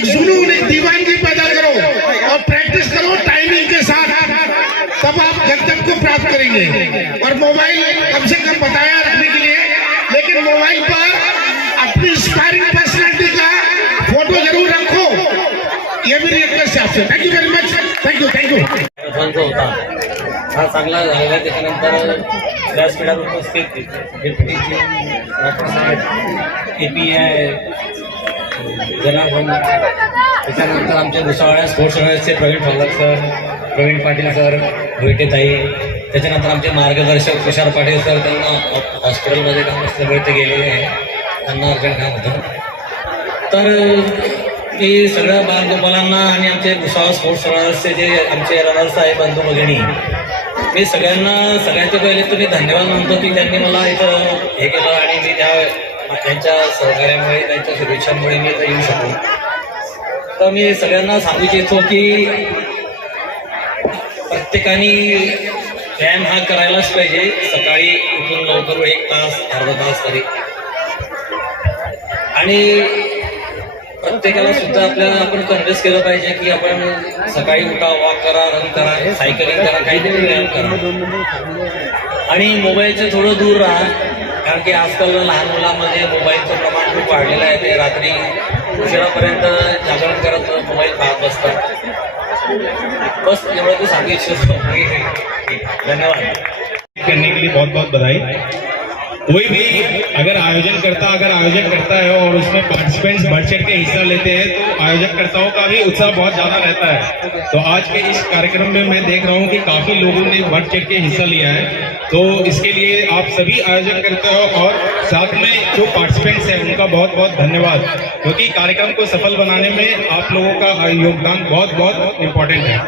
एक दीवानगी पैदा करो और प्रैक्टिस करो टाइमिंग के साथ। तब आप गंतव्य को प्राप्त करेंगे। और मोबाइल कम से कम बताया रखने के लिए, लेकिन मोबाइल पर अपनी इंस्पायरिंग पर्सनैलिटी का फ़ोटो ज़रूर रखो। ये मेरी रिक्वेस्ट है आपसे। Thank you very much thank you thank you होता हा ए पी जनार्दन त्याच्यानंतर आमच्या भुसावळ्या स्पोर्ट्स संघाचे प्रवीण फल्लाद सर प्रवीण पाटील सर ताई त्याच्यानंतर आमचे मार्गदर्शक तुषार पाटील सर त्यांना हॉस्पिटलमध्ये काम असल्यामुळे ते गेलेले आहे. त्यांना अर्जंट काम होतं. तर मी सगळ्या बालगोपालांना आणि आमचे भुसावळ स्पोर्ट्स रनर्सचे जे आमचे रनर्स आहे बंधू भगिनी मी सगळ्यांना सगळ्यांचे पहिले तुम्ही धन्यवाद मानतो की त्यांनी मला इथं हे केलं आणि मी त्या त्यांच्या सहकार्यामुळे त्यांच्या शुभेच्छांमुळे मी इथं येऊ शकलो. तर मी सगळ्यांना सांगू इच्छितो की प्रत्येकाने व्यायाम हा करायलाच पाहिजे. सकाळी उठून लवकर एक तास अर्धा तास तरी. आणि प्रत्येकाला सुद्धा आपल्याला आपण कन्व्हिन्स केलं पाहिजे की आपण सकाळी उठा वॉक करा रन करा सायकलिंग करा काहीतरी व्यायाम करा. आणि मोबाईलचं थोडं दूर राहा. कारण की आजकाल लहान मुलांमध्ये मोबाईलचं प्रमाण खूप वाढलेलं आहे. ते रात्री उशिरापर्यंत जागरण करत मोबाईल पाहत बसतात. बस, एवढं तू सांगू इच्छितो धन्यवाद. करने के लिए बहुत बहुत बधाई। कोई भी अगर आयोजन करता, अगर आयोजन करता है और उसमें पार्टिसिपेंट्स बढ़ चढ़ के हिस्सा लेते हैं तो आयोजकर्ताओं का भी उत्साह बहुत ज़्यादा रहता है। तो आज के इस कार्यक्रम में मैं देख रहा हूँ कि काफ़ी लोगों ने बढ़ चढ़ के हिस्सा लिया है। तो इसके लिए आप सभी आयोजन करते हो और साथ में जो पार्टिसिपेंट्स हैं उनका बहुत बहुत धन्यवाद। क्योंकि तो कार्यक्रम को सफल बनाने में आप लोगों का योगदान बहुत बहुत इम्पोर्टेंट है।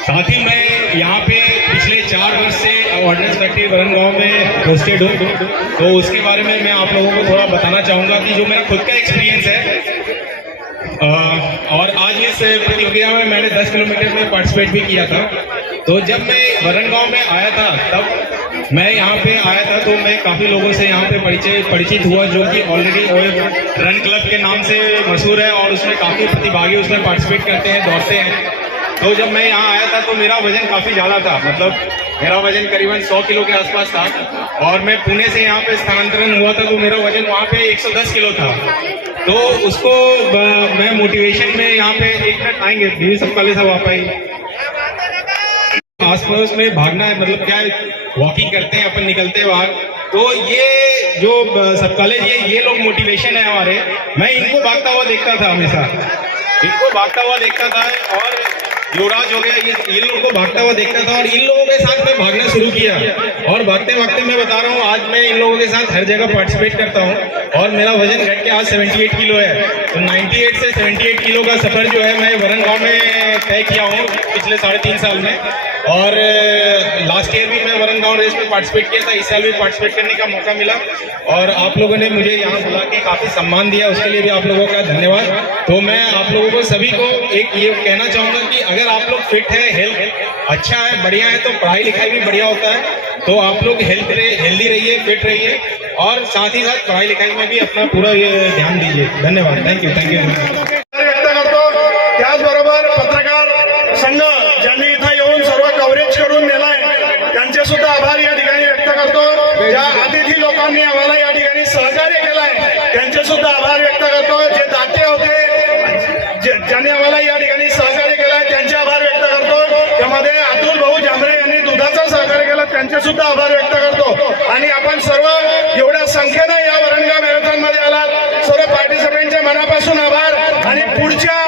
साथ ही मैं यहाँ पे पिछले चार वर्ष से ऑर्डिनेंस फैक्ट्री वरण गाँव में होस्टेड हूँ। तो उसके बारे में मैं आप लोगों को थोड़ा बताना चाहूँगा कि जो मेरा खुद का एक्सपीरियंस है अ, और आज इस प्रतियोगिता में मैंने 10 किलोमीटर में पार्टिसिपेट भी किया था। तो जब मैं वरण गाँव में आया था तब मैं यहाँ पे आया था तो मैं काफ़ी लोगों से यहाँ पे परिचय, परिचित हुआ जो कि ऑलरेडी रन क्लब के नाम से मशहूर है और उसमें काफ़ी प्रतिभागी उसमें पार्टिसिपेट करते हैं, दौड़ते हैं। तो जब मैं यहाँ आया था तो मेरा वज़न काफ़ी ज़्यादा था मतलब मेरा वज़न करीबन 100 किलो के आसपास था और मैं पुणे से यहाँ पे स्थानांतरण हुआ था तो मेरा वज़न वहाँ पे 110 किलो था। तो उसको मैं मोटिवेशन में यहाँ पे एक मिनट आएँगे भी सब काले साहब आप आएँगे आस पड़ोस में भागना है मतलब क्या है? वॉकिंग करते हैं अपन निकलते बाहर। तो ये जो सब कॉलेज ये ये लोग मोटिवेशन है हमारे। मैं इनको भागता हुआ देखता था हमेशा। इनको भागता हुआ देखता था और युवराज हो गया ये इन लोगों को भागता हुआ देखता था और इन लोगों के साथ मैं भागना शुरू किया। और भागते भागते मैं बता रहा हूँ आज मैं इन लोगों के साथ हर जगह पार्टिसिपेट करता हूँ। और मेरा वज़न घट के आज 78 किलो है। तो 98 से 78 किलो का सफ़र जो है मैं वरन गाँव में तय किया हूँ पिछले साढ़े तीन साल में। और लास्ट ईयर भी मैं वरन में पार्टिसिपेट किया था इस साल भी पार्टिसिपेट करने का मौका मिला। और आप लोगों ने मुझे यहाँ बुला के काफ़ी सम्मान दिया, उसके लिए भी आप लोगों का धन्यवाद। तो मैं आप लोगों को सभी को एक ये कहना चाहूँगा कि अगर आप लोग फिट है हेल्थ अच्छा है, बढ़िया है तो पढ़ाई लिखाई भी बढ़िया होता है। तो आप लोग हेल्थ हेल्दी रहिए फिट रहिए। और साथ ही साथ पढ़ाई लिखाई में भी अपना पूरा ये ध्यान दीजिए। धन्यवाद। थैंक यू थैंक यू सुद्धा आभार व्यक्त करतो जे दाते होते ज्यांनी आम्हाला या ठिकाणी सहकार्य केला त्यांचे आभार व्यक्त करतो त्यामध्ये अतुल भाऊ जांभरे यांनी दुधाचा सहकार्य केला त्यांचे सुद्धा आभार व्यक्त करतो. आणि आपण सर्व एवढ्या संख्येनं या वरणगाव मॅरेथॉनमध्ये आलात. सर्व पार्टिसिपेंटचे मनापासून आभार. आणि पुढच्या